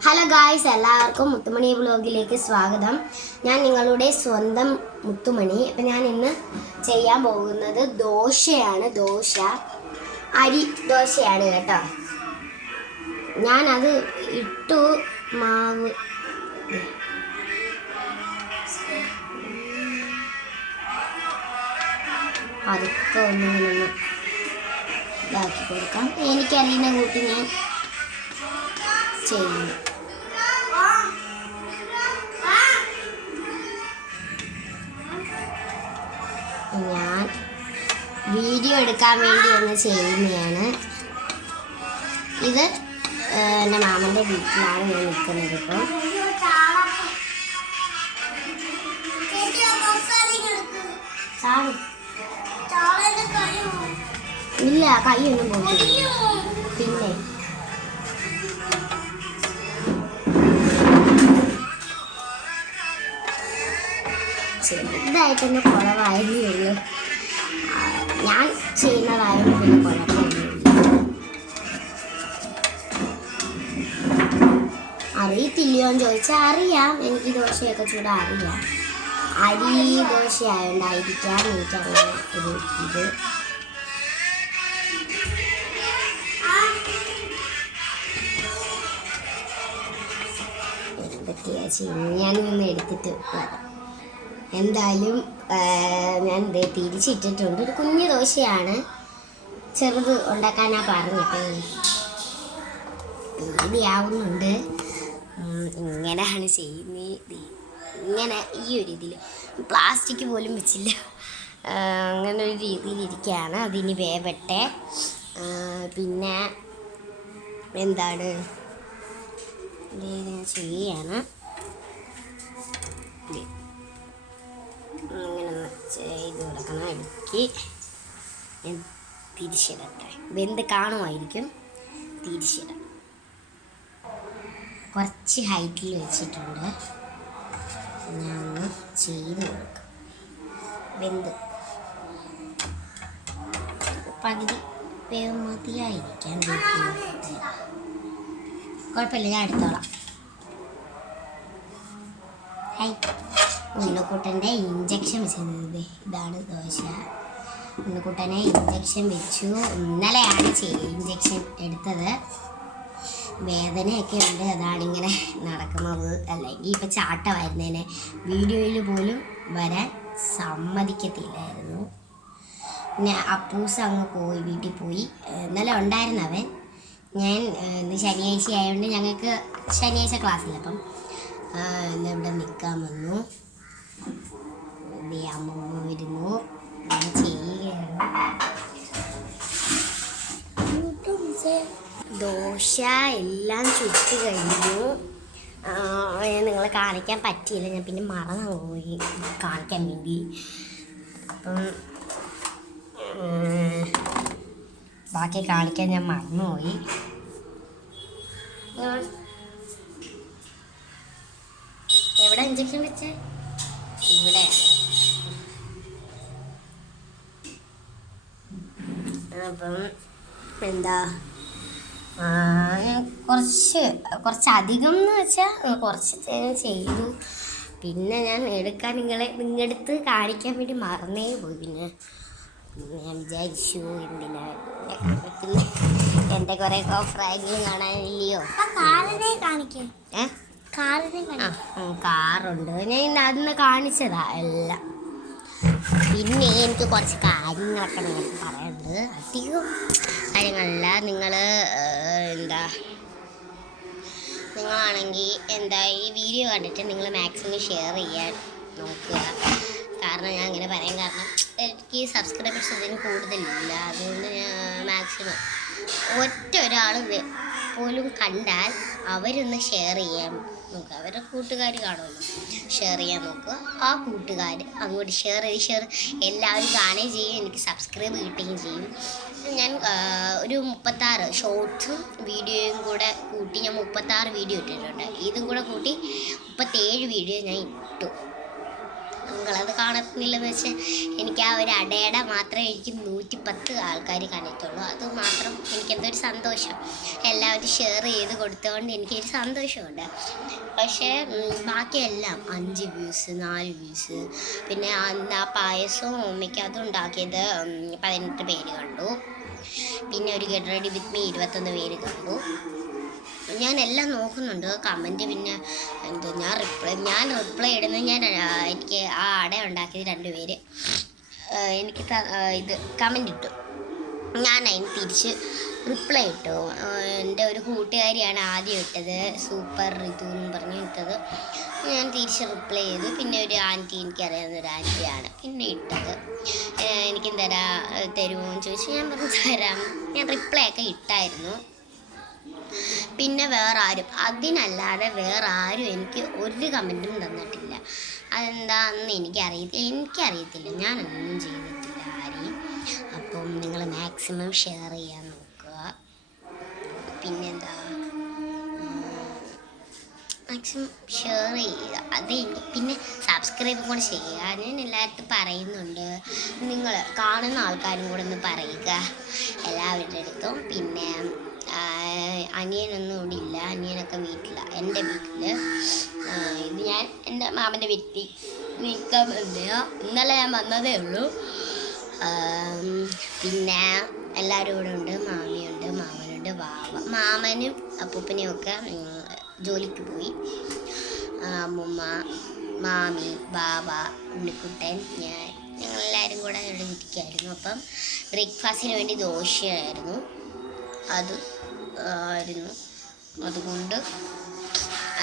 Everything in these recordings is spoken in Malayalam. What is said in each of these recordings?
ഹലോ ഗായ്സ്, എല്ലാവർക്കും മുത്തുമണി വ്ലോഗിലേക്ക് സ്വാഗതം. ഞാൻ നിങ്ങളുടെ സ്വന്തം മുത്തുമണി. അപ്പം ഞാൻ ഇന്ന് ചെയ്യാൻ പോകുന്നത് ദോശയാണ്. അരി ദോശയാണ് കേട്ടോ. ഞാനത് ഇട്ടു മാവ് അതൊക്കെ ഒന്നിങ്ങനെ ഇതാക്കി കൊടുക്കാം. എനിക്കറിയുന്ന കൂട്ടി ഞാൻ ചെയ്യുന്നു. ഞാൻ വീഡിയോ എടുക്കാൻ വേണ്ടി ഒന്ന് ചെയ്യുന്നതാണ്. ഇത് എൻ്റെ മാമൻ്റെ വീട്ടിലാണ് ഞാൻ നിൽക്കുന്നത്. ഇപ്പോൾ ഇല്ല, കൈയൊന്നും പോയിട്ടില്ല. പിന്നെ ചെറുതായിട്ടൊന്ന് കുളവായതേ ഉള്ളൂ. ഞാൻ ചെയ്യുന്നതായത് പിന്നെ കുഴപ്പമൊന്നുമില്ല. അറിയത്തില്ലയോ എന്ന് ചോദിച്ചാൽ അറിയാം. എനിക്ക് ദോശയൊക്കെ ചൂടാൻ അറിയാം. അരി ദോശ ആയതുകൊണ്ടായിരിക്കാം എനിക്കറിയാം ഒരു ഇത്. ഞാനൊന്ന് എടുത്തിട്ട് വരാം. എന്തായാലും ഞാൻ തിരിച്ചിട്ടിട്ടുണ്ട്. ഒരു കുഞ്ഞു ദോശയാണ്, ചെറുത് ഉണ്ടാക്കാനാണ് പറഞ്ഞിട്ട്. പേടിയാവുന്നുണ്ട്. ഇങ്ങനെയാണ് ചെയ്യുന്നത്. ഇങ്ങനെ ഈ ഒരു ഇതിൽ പ്ലാസ്റ്റിക് പോലും വെച്ചില്ല. അങ്ങനെ ഒരു രീതിയിലിരിക്കുകയാണ്. അതിന് വേവട്ടെ. പിന്നെ എന്താണ് ചെയ്യാണ്. അങ്ങനെ ചെയ്ത് കൊടുക്കണം. എനിക്ക് തിരിച്ചിടട്ടെ. വെന്ത് കാണുമായിരിക്കും. തിരിച്ചിടാം. കുറച്ച് ഹൈറ്റിൽ വെച്ചിട്ടുണ്ട്. ഞാൻ ചെയ്ത് കൊടുക്കാം. വെന്ത് പകുതി വേവ് മതിയായിരിക്കാൻ കുഴപ്പമില്ല, ഞാൻ എടുത്തോളാം. ഉണ്ണിക്കുട്ടൻ്റെ ഇഞ്ചക്ഷൻ വെച്ചത് ഇതാണ് ദോശ. ഉണ്ണിക്കുട്ടനെ ഇഞ്ചക്ഷൻ വെച്ചു. ഇന്നലെയാണ് ഇഞ്ചക്ഷൻ എടുത്തത്. വേദനയൊക്കെ ഉണ്ട്. അതാണിങ്ങനെ നടക്കുന്നത്. അല്ലെങ്കിൽ ഇപ്പം ചാട്ടമായിരുന്നേനെ. വീഡിയോയിൽ പോലും വരാൻ സമ്മതിക്കത്തില്ലായിരുന്നു. പിന്നെ അപ്പൂസ് അങ്ങ് പോയി, വീട്ടിൽ പോയി. ഇന്നലെ ഉണ്ടായിരുന്നവൻ. ഞാൻ ഇന്ന് ശനിയാഴ്ച ആയതുകൊണ്ട് ഞങ്ങൾക്ക് ശനിയാഴ്ച ക്ലാസ്സില്ല. അപ്പം ഇവിടെ നിൽക്കാൻ വന്നു. അമ്മമ്മ വരുന്നു. ഞാൻ ചെയ്യുകയാണ്. ദോശ എല്ലാം ചുട്ട് കഴിഞ്ഞു. നിങ്ങളെ കാണിക്കാൻ പറ്റിയില്ല. ഞാൻ പിന്നെ മറന്നു പോയി കാണിക്കാൻ വേണ്ടി. അപ്പം ബാക്കി കാണിക്കാൻ ഞാൻ മറന്നുപോയി. എവിടെ ഇഞ്ചക്ഷൻ വെച്ചേ? ഇവിടെ. അപ്പം എന്താ കുറച്ചധികം എന്ന് വെച്ചാൽ കുറച്ച് ചെയ്തു. പിന്നെ ഞാൻ നിങ്ങളടുത്ത് കാണിക്കാൻ വേണ്ടി മറന്നേ പോയി. പിന്നെ ഞാൻ വിചാരിച്ചു എന്തിനാ എൻ്റെ കുറേ ഫ്രാഗിൽ കാണാനില്ലയോ. കാറുണ്ട്. ഞാൻ അന്ന് കാണിച്ചതാ എല്ലാം. പിന്നെ എനിക്ക് കുറച്ച് കാര്യങ്ങളൊക്കെ നിങ്ങൾക്ക് പറയാനുണ്ട്. അധികം കാര്യങ്ങളല്ല. നിങ്ങളാണെങ്കിൽ ഈ വീഡിയോ കണ്ടിട്ട് നിങ്ങൾ മാക്സിമം ഷെയർ ചെയ്യാൻ നോക്കുക. കാരണം ഞാൻ അങ്ങനെ പറയാൻ കാരണം എനിക്ക് സബ്സ്ക്രൈബേഴ്സ് ഇതിന് കൂടുതലില്ല. അതുകൊണ്ട് ഞാൻ മാക്സിമം ഒരാൾ പോലും കണ്ടാൽ അവരൊന്ന് ഷെയർ ചെയ്യാൻ നോക്കുക. അവരുടെ കൂട്ടുകാർ കാണുമല്ലോ, ഷെയർ ചെയ്യാൻ നോക്കുക. ആ കൂട്ടുകാർ അങ്ങോട്ട് ഷെയർ എല്ലാവരും കാണുകയും ചെയ്യും. എനിക്ക് സബ്സ്ക്രൈബ് കിട്ടുകയും ചെയ്യും. ഞാൻ ഒരു 36 ഷോർട്സും വീഡിയോയും കൂടെ കൂട്ടി ഞാൻ 36 വീഡിയോ ഇട്ടിട്ടുണ്ട്. ഇതും കൂടെ കൂട്ടി 37 വീഡിയോ ഞാൻ ഇട്ടു. നിങ്ങളത് കാണുന്നില്ലെന്ന് വെച്ചാൽ എനിക്ക് ആ ഒരു അടയുടെ മാത്രമേ എനിക്ക് 110 ആൾക്കാർ കണ്ടിട്ടുള്ളൂ. അത് മാത്രം എനിക്കെന്തൊരു സന്തോഷം. എല്ലാവരും ഷെയർ ചെയ്ത് കൊടുത്തുകൊണ്ട് എനിക്കൊരു സന്തോഷമുണ്ട്. പക്ഷേ ബാക്കിയെല്ലാം 5 വ്യൂസ് 4 വ്യൂസ്. പിന്നെ ആ പായസവും അമ്മയ്ക്ക് അതുണ്ടാക്കിയത് 18 പേര് കണ്ടു. പിന്നെ ഒരു ഗെറ്റ് റെഡി വിത്ത് മീ 21 പേര് കണ്ടു. ഞാൻ എല്ലാം നോക്കുന്നുണ്ട് കമൻറ്റ്. പിന്നെ ഞാൻ റിപ്ലൈ ഇടുന്നത് എനിക്ക് ആ അട ഉണ്ടാക്കിയത് 2 പേര് എനിക്ക് ഇത് കമൻറ്റ് ഇട്ടു. ഞാൻ അതിന് തിരിച്ച് റിപ്ലൈ ഇട്ടു. എൻ്റെ ഒരു കൂട്ടുകാരിയാണ് ആദ്യം ഇട്ടത്, സൂപ്പർ ഋതു എന്ന് പറഞ്ഞ് ഇട്ടത്. ഞാൻ തിരിച്ച് റിപ്ലൈ ചെയ്തു. പിന്നെ ഒരു ആൻറ്റി, എനിക്കറിയാവുന്ന ഒരു ആൻറ്റിയാണ് പിന്നെ ഇട്ടത്. എനിക്കും തരുമോ എന്ന് ചോദിച്ചു. ഞാൻ പറഞ്ഞു തരാം. ഞാൻ റിപ്ലൈ ഒക്കെ ഇട്ടായിരുന്നു. പിന്നെ അതിനല്ലാതെ വേറെ ആരും എനിക്ക് ഒരു കമൻറ്റും തന്നിട്ടില്ല. അതെന്താണെന്ന് എനിക്കറിയത്തില്ല. ഞാനൊന്നും ചെയ്തിട്ടില്ല ആരെയും. അപ്പം നിങ്ങൾ മാക്സിമം ഷെയർ ചെയ്യാൻ നോക്കുക. പിന്നെന്താ, മാക്സിമം ഷെയർ ചെയ്യുക. അത് പിന്നെ സബ്സ്ക്രൈബ് കൂടെ ചെയ്യുക. ഞാൻ എല്ലായിടത്തും പറയുന്നുണ്ട്, നിങ്ങൾ കാണുന്ന ആൾക്കാരും കൂടെ ഒന്ന് പറയുക എല്ലാവരുടെ അടുത്തും. പിന്നെ അനിയനൊന്നും ഇവിടെ ഇല്ല, അനിയനൊക്കെ വീട്ടിലാണ്, എൻ്റെ വീട്ടിൽ. ഇത് ഞാൻ എൻ്റെ മാമൻ്റെ വീട്ടിൽ നിൽക്കാൻ വന്നതാണ്. ഇന്നലെ ഞാൻ വന്നതേ ഉള്ളൂ. പിന്നെ എല്ലാവരും ഇവിടെ ഉണ്ട്. മാമിയുണ്ട്, മാമനുണ്ട്, മാമനും അപ്പൂപ്പനെയും ഒക്കെ ജോലിക്ക് പോയി. അമ്മൂമ്മ, മാമി, ബാബ, ഉണ്ണിക്കുട്ടൻ, ഞങ്ങളെല്ലാവരും കൂടെ ഇവിടെ ഇരിക്കുകയായിരുന്നു. അപ്പം ബ്രേക്ക്ഫാസ്റ്റിന് വേണ്ടി ദോശയായിരുന്നു. അതുകൊണ്ട്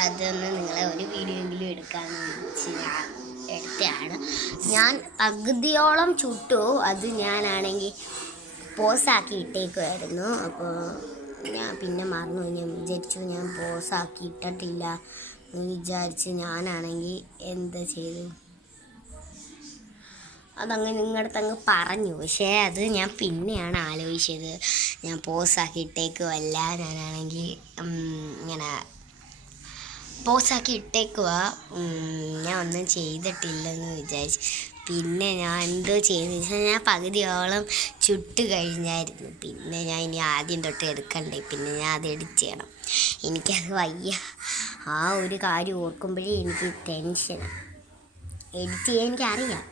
അതൊന്ന് നിങ്ങളെ ഒരു വീഡിയോ എങ്കിലും എടുക്കാമെന്ന് വെച്ച് ഞാൻ എടുത്തതാണ്. ഞാൻ പകുതിയോളം ചുട്ടു. അത് ഞാനാണെങ്കിൽ പോസാക്കി ഇട്ടേക്കുമായിരുന്നു. അപ്പോൾ ഞാൻ പിന്നെ മറന്നു. ഞാൻ വിചാരിച്ചു ഞാൻ പോസാക്കി ഇട്ടിട്ടില്ല എന്ന് വിചാരിച്ച് ഞാനാണെങ്കിൽ എന്താ ചെയ്തു, അതങ്ങ് നിങ്ങളുടെ അടുത്തങ്ങ് പറഞ്ഞു. പക്ഷേ അത് ഞാൻ പിന്നെയാണ് ആലോചിച്ചത്. ഞാൻ പോസാക്കി ഇട്ടേക്കുമല്ല, ഞാനാണെങ്കിൽ ഇങ്ങനെ പോസാക്കി ഇട്ടേക്കുക, ഞാൻ ഒന്നും ചെയ്തിട്ടില്ലെന്ന് വിചാരിച്ചു. പിന്നെ ഞാൻ എന്തോ ചെയ്തെന്ന് വെച്ചാൽ ഞാൻ പകുതിയോളം ചുട്ട് കഴിഞ്ഞായിരുന്നു. പിന്നെ ഞാൻ ഇനി ആദ്യം തൊട്ട് എടുക്കണ്ടേ, പിന്നെ ഞാൻ അത് എഡിറ്റ് ചെയ്യണം. എനിക്കത് വയ്യ. ആ ഒരു കാര്യം ഓർക്കുമ്പോഴേ എനിക്ക് ടെൻഷനാണ്. എഡിറ്റ് ചെയ്യാൻ എനിക്കറിയാം,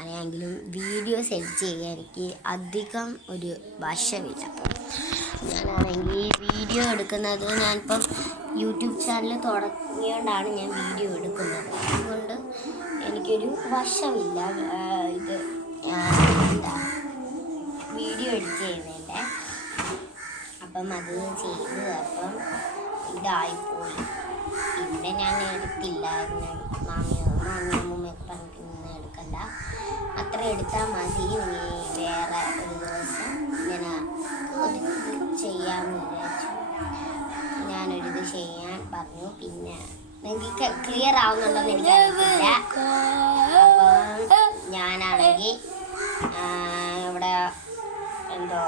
അറിയാമെങ്കിലും വീഡിയോസ് എഡിറ്റ് ചെയ്യാൻ എനിക്ക് അധികം ഒരു വശമില്ല. ഞാനാണെങ്കിൽ വീഡിയോ എടുക്കുന്നത്, ഞാനിപ്പം യൂട്യൂബ് ചാനൽ തുടങ്ങിയോണ്ടാണ് ഞാൻ വീഡിയോ എടുക്കുന്നത്. അതുകൊണ്ട് എനിക്കൊരു വശമില്ല വീഡിയോ എഡിറ്റ് ചെയ്യുന്നതിൻ്റെ. അപ്പം അത് ചെയ്ത് അപ്പം ഇതായിപ്പോയി. പിന്നെ ഞാൻ എടുത്തില്ല. മാമിയമ്മയൊക്കെ പറഞ്ഞിട്ട് നിന്ന് എടുക്കണ്ട, അത്ര എടുത്താൽ മതി, വേറെ ഒരു ദിവസം ഇങ്ങനെ ചെയ്യാമെന്ന് വിചാരിച്ചു. ഞാനൊരിത് ചെയ്യാൻ പറഞ്ഞു. പിന്നെ നിങ്ങൾക്ക് ക്ലിയർ ആവുന്നുണ്ടോയെന്ന് എനിക്കറിയില്ല. അപ്പം ഞാനാണെങ്കിൽ ഇവിടെ എന്തോ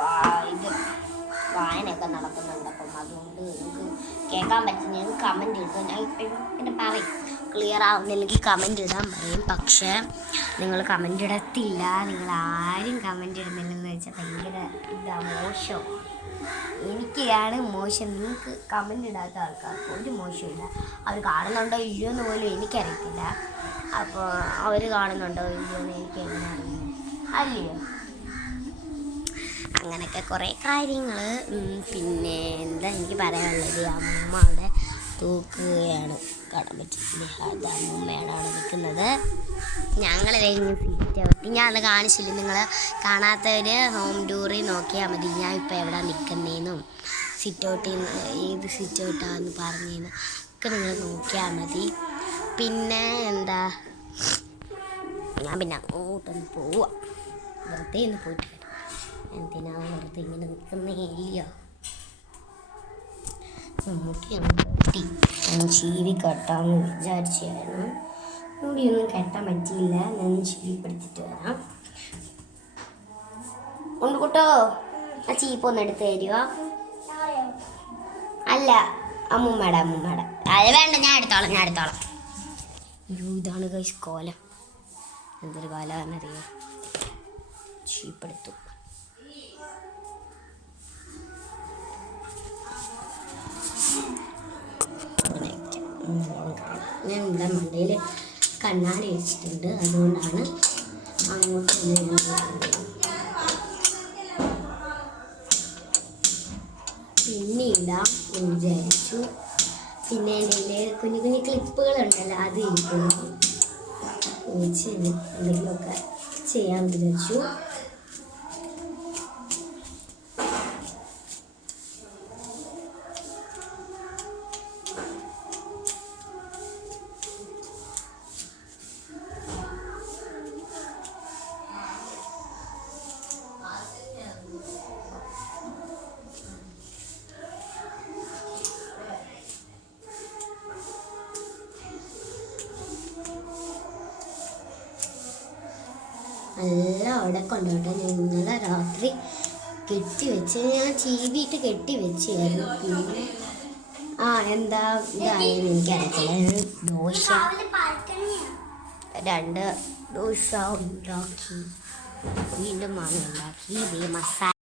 ഇത് വായനയൊക്കെ നടക്കുന്നുണ്ട്. അപ്പം അതുകൊണ്ട് നിങ്ങൾക്ക് കേൾക്കാൻ പറ്റും. ഞാൻ കമൻറ്റ് ഇടും. ഞാൻ ഇപ്പോഴും പിന്നെ പറയും, ക്ലിയർ ആവുന്നില്ലെങ്കിൽ കമൻറ്റ് ഇടാൻ പറയും. പക്ഷേ നിങ്ങൾ കമൻറ്റ് ഇടത്തില്ല. നിങ്ങളാരും കമൻറ്റ് ഇടുന്നില്ലെന്ന് വെച്ചാൽ ഭയങ്കര മോശം. എനിക്കാണ് മോശം. നിങ്ങൾക്ക് കമൻറ്റ് ഇടാത്ത ആൾക്കാർക്ക് ഒരു മോശമില്ല. അവർ കാണുന്നുണ്ടോ ഇല്ലയോ എന്ന് പോലും എനിക്കറിയത്തില്ല. അപ്പോൾ അവർ കാണുന്നുണ്ടോ ഇല്ലയോ എന്ന് എനിക്ക് എങ്ങനെ അറിയുന്നത്, അല്ലയോ? അങ്ങനെയൊക്കെ കുറേ കാര്യങ്ങൾ. പിന്നെ എന്താ എനിക്ക് പറയാനുള്ളത്, അമ്മ അവിടെ തൂക്കുകയാണ്, കാണാൻ പറ്റില്ലേ? അത് അമ്മയാണ് അവിടെ നിൽക്കുന്നത്. ഞങ്ങൾ കഴിഞ്ഞ് സിറ്റ് ഔട്ട് ഞാൻ അത് കാണിച്ചില്ല. നിങ്ങൾ കാണാത്തവർ ഹോം ടൂറിൽ നോക്കിയാൽ മതി. ഞാൻ ഇപ്പോൾ എവിടെ നിൽക്കുന്നതെന്നും സിറ്റ് ഔട്ടിൽ നിന്ന് ഏത് സിറ്റ് ഔട്ടാണെന്ന് പറഞ്ഞതെന്ന് ഒക്കെ നിങ്ങൾ നോക്കിയാൽ മതി. പിന്നെ എന്താ, ഞാൻ പിന്നെ അങ്ങോട്ടൊന്ന് പോവാം. വെറുതെ ഒന്ന് പോയിട്ട് എന്തിനാ വെറുതെ ഇങ്ങനെ നിൽക്കുന്നേ ഇല്ലയോ? മുടിയൊന്നും കെട്ടി ഞാൻ ചീവി കെട്ടാമെന്ന് വിചാരിച്ചായിരുന്നു. മുടിയൊന്നും കെട്ടാൻ പറ്റിയില്ല. ഞാൻ ചീവിപ്പെടുത്തിട്ട് വരാം. ഉണ്ട് കൂട്ടോ, ആ ചീപ്പൊന്ന് എടുത്ത് തരുമോ? അല്ല, അമ്മൂമ്മയുടെ അത് വേണ്ട, ഞാൻ എടുത്തോളാം. അയ്യോ, ഇതാണ് ഗൈസ് കോലം. എന്തൊരു കാലമാണെന്നറിയോ, ചീപ്പെടുത്തു. ഞാൻ ഇവിടെ മണ്ടയിൽ കണ്ണാടി വെച്ചിട്ടുണ്ട്, അതുകൊണ്ടാണ് അങ്ങോട്ട് പിന്നെ ഇടാം എന്ന് വിചാരിച്ചു. പിന്നെ എൻ്റെ കുഞ്ഞു കുഞ്ഞു ക്ലിപ്പുകളുണ്ടല്ലോ, അത് ഇരിക്കുന്നു വെച്ച് എന്തെങ്കിലുമൊക്കെ ചെയ്യാൻ വിചാരിച്ചു. നല്ല അവിടെ കൊണ്ടുപോട്ടെ. ഞാൻ ഇന്നലെ രാത്രി കെട്ടിവെച്ച്, ഞാൻ ചീവിയിട്ട് കെട്ടിവെച്ചായിരുന്നു. പിന്നെ എന്താ ഇതായെന്ന് എനിക്കറിയത്തില്ല. രണ്ട് ദോശ ഉണ്ടാക്കി, വീണ്ടും മാങ്ങ ഉണ്ടാക്കി, മസാല